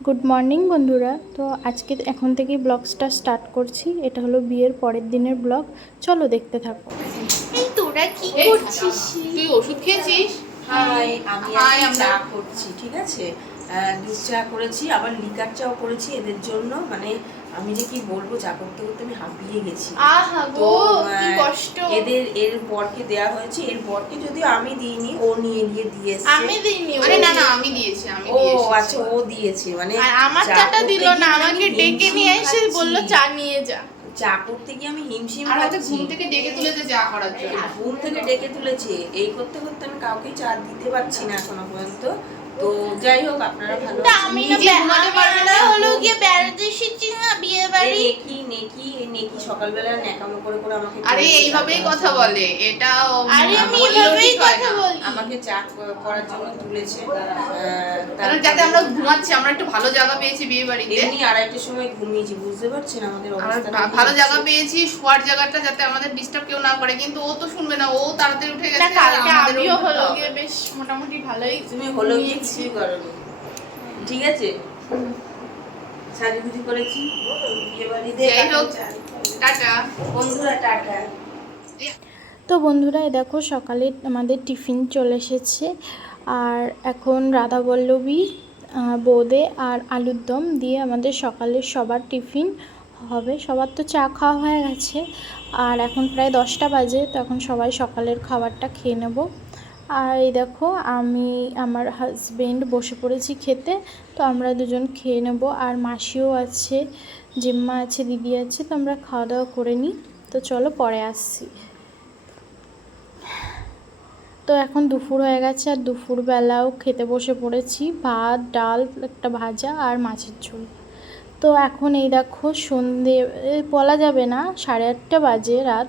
Good morning বন্ধুরা। তো আজকে এখন থেকেই ব্লগসটা স্টার্ট করছি। এটা হলো বিয়ের পরের দিনের ব্লগ, চলো দেখতে থাকো। এই তোরা কি করছিস? তুই ওষুধ খেয়েছিস? হাই, আমরা চা করছি, ঠিক আছে? দুধ চা করেছি, আবার লিকার চাও করেছি এদের জন্য। মানে আমি যে কি বলবো, চা করতে করতে আমি হাঁপিয়ে গেছি। আহা গো, কি কষ্ট। এর বরকে দেয়া হয়েছে, এর বরকে যদিও আমি দিইনি, ও নিয়ে গিয়ে দিয়েছে। আমি দিইনি, মানে না না আমি দিয়েছি, আমি ও দিয়েছি। আচ্ছা, ও দিয়েছে। মানে আর আমার চা চাটা করতে দিল গিয়ে না, আমি আমাকে ডেকে নিয়ে এসে হিমশিম বলল খাচ্ছি। চা নিয়ে যা। চা করতে গিয়ে আমি হিমশিম আর হয়তো খাচ্ছি। ঘুম থেকে ডেকে তুলেছে চা করার জন্য। ঘুম থেকে ডেকে তুলেছে, এই করতে করতে আমি কাউকে চা দিতে পারছি না এখনো পর্যন্ত। তো যাই হোক, আপনারা ভালো আমি নিজে ঘুমাতে পারবে না। হলো গিয়ে বেড়াতে এসেছি না বিয়ে বাড়ি। নেকি সকালবেলা ন্যাকামো করে করে আমাকে আরে এইভাবেই কথা বলে, এটা আরে আমি বললেও এইভাবেই ঠিক হয় কথা না। বলি। আমাকে চা করার জন্য তুলেছে। কারণ যাতে আমরা ঘুমাচ্ছি, আমরা একটু ভালো জায়গা পেয়েছি বিয়ে বাড়িতে। এমনি 2:30টার সময় ঘুমিয়েছি, বুঝতে পারছেন আমাদের অবস্থা। ভালো জায়গা পেয়েছি, শোয়ার জায়গাটা যাতে আমাদের ডিস্টার্ব কেউ না করে, কিন্তু ও তো শুনবে না, ও তাড়াতাড়ি উঠে গেছে। কালকে আমাদেরও আমিও উঠতে হলো হবে। গিয়ে বেশ মোটামুটি ভালোই তুমি হলো গিয়ে কিছুই করনি, ঠিক আছে? সাজুগুজি করেছি বিয়ে বাড়িতে। যাই হোক, টাটা বন্ধুরা, টাটা। তো বন্ধুরা, এই দেখো সকালে আমাদের টিফিন চলে এসেছে। আর এখন রাধাবল্লভী, বোঁদে আর আলুর দম দিয়ে আমাদের সকালের সবার টিফিন হবে। সবার তো চা খাওয়া হয়ে গেছে, আর এখন প্রায় 10টা বাজে। তো এখন সবাই সকালের খাবারটা খেয়ে নেব। আর এই দেখো আমি আমার হাজবেন্ড বসে পড়েছি খেতে। তো আমরা দুজন খেয়ে নেব, আর মাসিও আছে, জিম্মা আছে, দিদি আছে। তো আমরা খাওয়া দাওয়া করে নিই। তো চলো পরে আসছি। তো এখন দুপুর হয়ে গেছে, আর দুপুরবেলাও খেতে বসে পড়েছি। ভাত, ডাল, একটা ভাজা আর মাছের ঝোল। তো এখন এই দেখো সন্ধে বলা যাবে না, 8:30 বাজে, রাত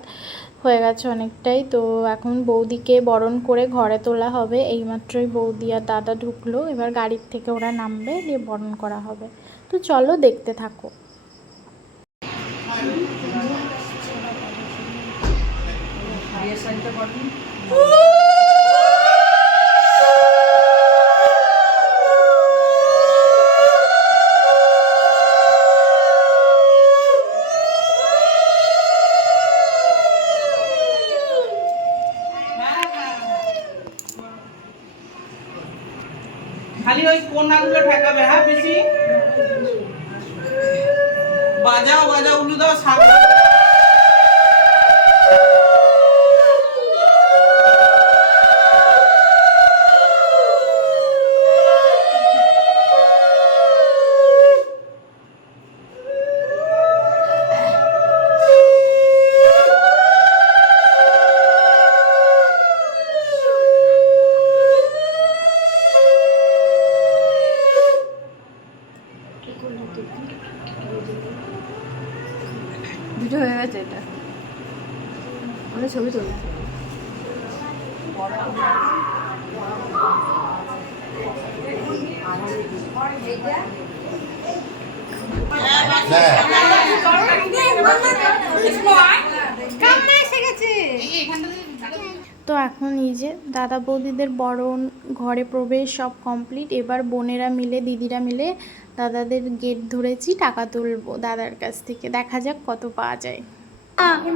হয়ে গেছে অনেকটাই। তো এখন বৌদিকে বরণ করে ঘরে তোলা হবে। এইমাত্রই বৌদি আর দাদা ঢুকলো, এবার গাড়ির থেকে ওরা নামবে, দিয়ে বরণ করা হবে। তো চলো দেখতে থাকো। খালি ওই কোনাগুলো ঠেকাবে। হ্যাঁ পিসি, বাজাও বাজাও, উলু দাও, সাপ ভিডিও হয়ে গেছে, এটা আমরা ছবি তুলছি। তো এখন এই যে দাদা বৌদিদের বরণ, ঘরে প্রবেশ সব কমপ্লিট। এবার বোনেরা মিলে, দিদিরা মিলে দাদাদের গেট ধরেছি, টাকা তুলবো দাদার কাছ থেকে। দেখা যাক কত পাওয়া যায়। আমি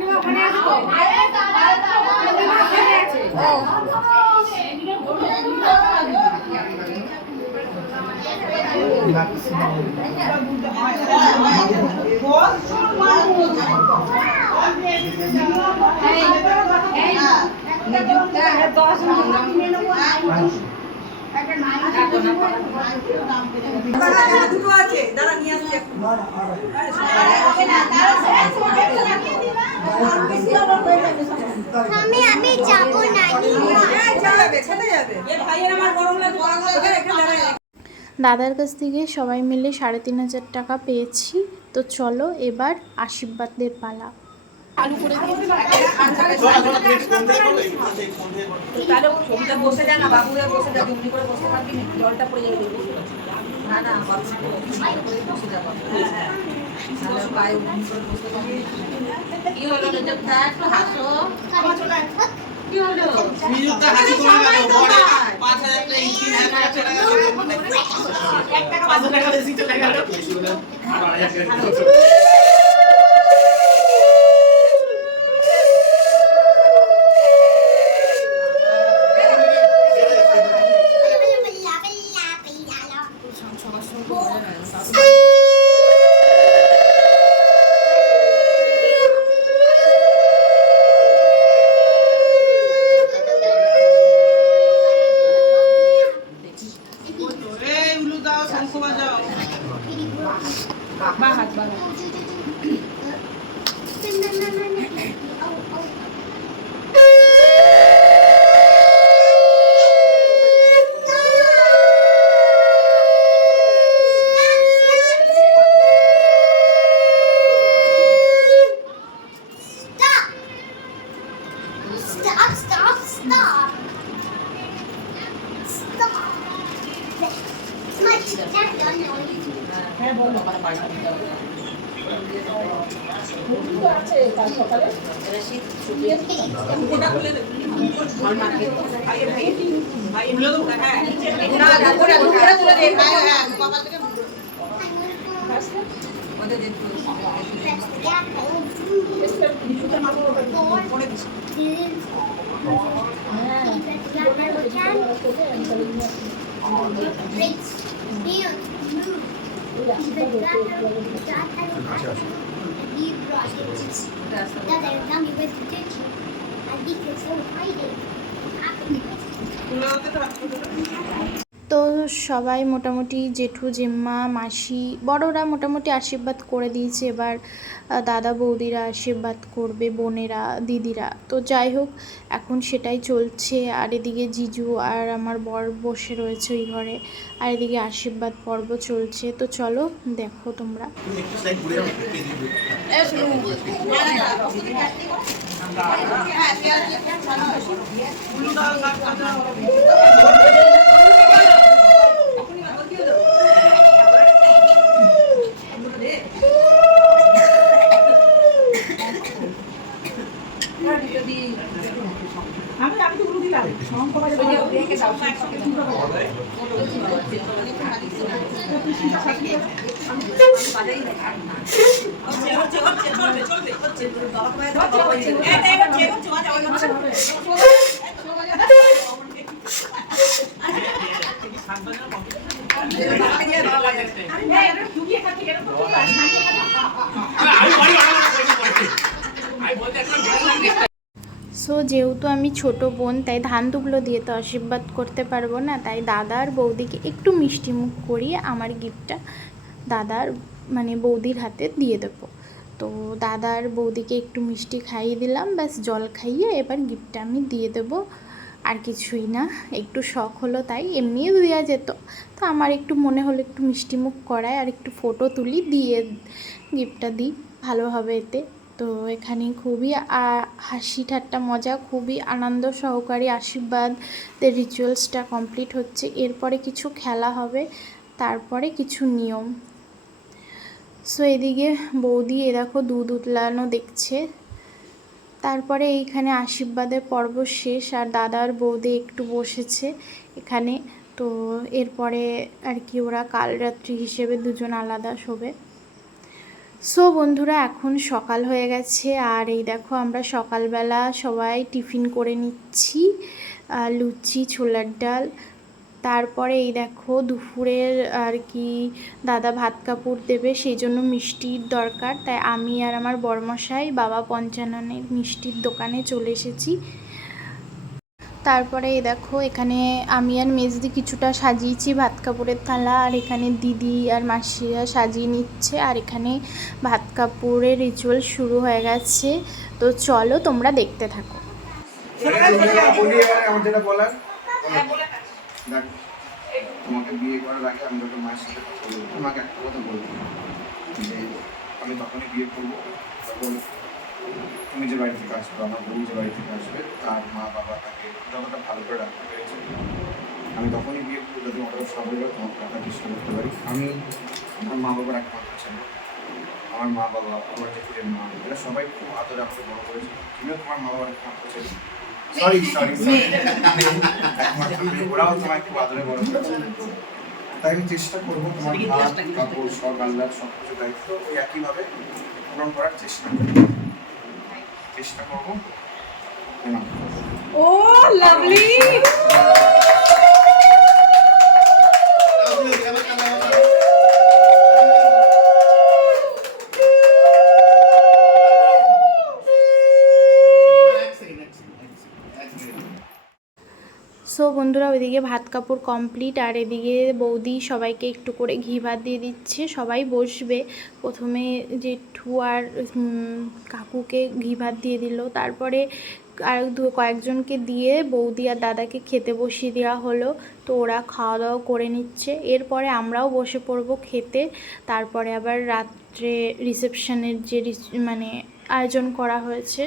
যাব না। দাদার কাছ থেকে সবাই মিলে 3,500 টাকা পেয়েছি। তো চলো এবার আশীর্বাদের পালা। বসে যা না বাবু, বসে যা, দুমনি করে বসে থাকবি, জলটা পড়ে যাবে। না না বসে যাবো, পায়ে করে বসে থাকবি। কি হলো, একটু হাসো। মিজুটা হাসি কমে গেল পরে 5000 টাকা 3000 টাকা চলে গেল 1 টাকা 500 টাকা বেশি চলে গেল এই উলু দাও শঙ্খ বাজাও Stop! Stop! Stop! Stop! Much that don't know. Press the gap তো সবাই মোটামুটি জেঠু জেম্মা মাসি বড়রা মোটামুটি আশীর্বাদ করে দিয়েছে, এবার দাদা বৌদিরা আশীর্বাদ করবে, বোনেরা দিদিরা। তো যাই হোক এখন সেটাই চলছে। আর এদিকে জিজু আর আমার বর বসে রয়েছে ওই ঘরে, আর এদিকে আশীর্বাদ পর্ব চলছে। তো চলো দেখো তোমরা। উলু দাও শাক বাজাও আমি তো উলু দিলাম শঙ্খ বাজাও দেখে দাও একসাথে দুটো বাজাও সো যেহেতু আমি ছোট বোন, তাই ধান দুবলো দিয়ে তো আশীর্বাদ করতে পারবো না, তাই দাদার বৌদিকে একটু মিষ্টি মুখ করিয়ে আমার গিফটটা দাদার মানে বৌদির হাতে দিয়ে দেবো। তো দাদার বৌদিকে একটু মিষ্টি খাইয়ে দিলাম, ব্যাস জল খাইয়ে এবার গিফটটা আমি দিয়ে দেবো। আর কিছুই না, একটু শখ হলো তাই, এমনিও দেওয়া যেত, তো আমার একটু মনে হলো একটু মিষ্টি মুখ করায় আর একটু ফটো তুলি দিয়ে গিফটটা দিই, ভালো হবে এতে। তো এখানে খুবই হাসি ঠাট্টা মজা, খুবই আনন্দ সহকারে আশীর্বাদের রিচুয়ালসটা কমপ্লিট হচ্ছে। এরপরে কিছু খেলা হবে, তারপরে কিছু নিয়ম। সো এদিকে বৌদি এ দেখো দুধ উতলানো দেখছে। তারপরে এইখানে আশীর্বাদের পর্ব শেষ, আর দাদার বৌদি একটু বসেছে এখানে। তো এরপরে আর কি ওরা কাল রাত্রি হিসেবে দুজন আলাদা শোবে। সো বন্ধুরা এখন সকাল হয়ে গেছে, আর এই দেখো আমরা সকালবেলা সবাই টিফিন করে নিচ্ছি, লুচি ছোলার ডাল। তারপরে এই দেখো দুপুরের আর কি দাদা ভাত কাপড় দেবে, সেই জন্য মিষ্টির দরকার, তাই আমি আর আমার বড়মশাই বাবা পঞ্চাননের মিষ্টির দোকানে চলে এসেছি। তারপরে এই দেখো এখানে আমি আর মেজদি কিছুটা সাজিয়েছি ভাত কাপড়ের থালা, আর এখানে দিদি আর মাসিরা সাজিয়ে নিচ্ছে, আর এখানে ভাত কাপড়ের রিচুয়াল শুরু হয়ে গেছে। তো চলো তোমরা দেখতে থাকো। আমার যেটা বলার, তোমাকে বিয়ে করার আগে আমি যখন মায়ের সাথে কথা বলবো, তোমাকে একটা কথা বলবো যে আমি তখনই বিয়ে করবো তখন তুমি যে বাড়ি থেকে আসবে, আমার বউ যে বাড়ি থেকে আসবে, তার মা বাবা তাকে যতটা ভালো করে রাখতে পেরেছে, আমি তখনই বিয়ে করবো যদি ওটা সবাই তোমাকে কথা ডিস্টার্ব করতে পারি। আমি আমার মা বাবার একমাত্র ছেলে, আমার মা বাবা আমার যে মা, এরা সবাই খুব আদরে আমাকে বড় করেছে, তুমিও তোমার মা বাবার একমাত্র ছেলে, সরি একমাত্র মেয়ে, ওরাও তোমায় খুব আদরে বড় করেছে। তাই আমি চেষ্টা করবো তোমার ভাত কাপড় সব আল্লাহ সব কিছু দায়িত্ব ওই একইভাবে পূরণ করার চেষ্টা করবো। ও লাভলি। সো বন্ধুরা, ওইদিকে ভাত কাপড় কমপ্লিট, আর এদিকে বৌদি সবাইকে একটু করে ঘি ভাত দিয়ে দিচ্ছে। সবাই বসবে, প্রথমে জেঠু আর কাকুকে ঘি ভাত দিয়ে দিল, তারপরে আর কয়েকজনকে দিয়ে বৌদি আর দাদাকে খেতে বসিয়ে দেওয়া হলো। তো ওরা খাওয়া দাওয়া করে নিচ্ছে, এরপরে আমরাও বসে পড়বো খেতে। তারপরে আবার রাত্রে রিসেপশনের যে মানে আয়োজন করা হয়েছে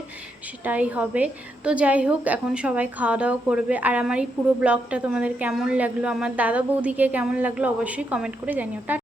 সেটাই হবে। তো যাই হোক, এখন সবাই খাওয়া দাওয়া করবে। আর আমার এই পুরো ব্লগটা তোমাদের কেমন লাগলো, আমার দাদা বৌদিকে কেমন লাগলো অবশ্যই কমেন্ট করে জানিও।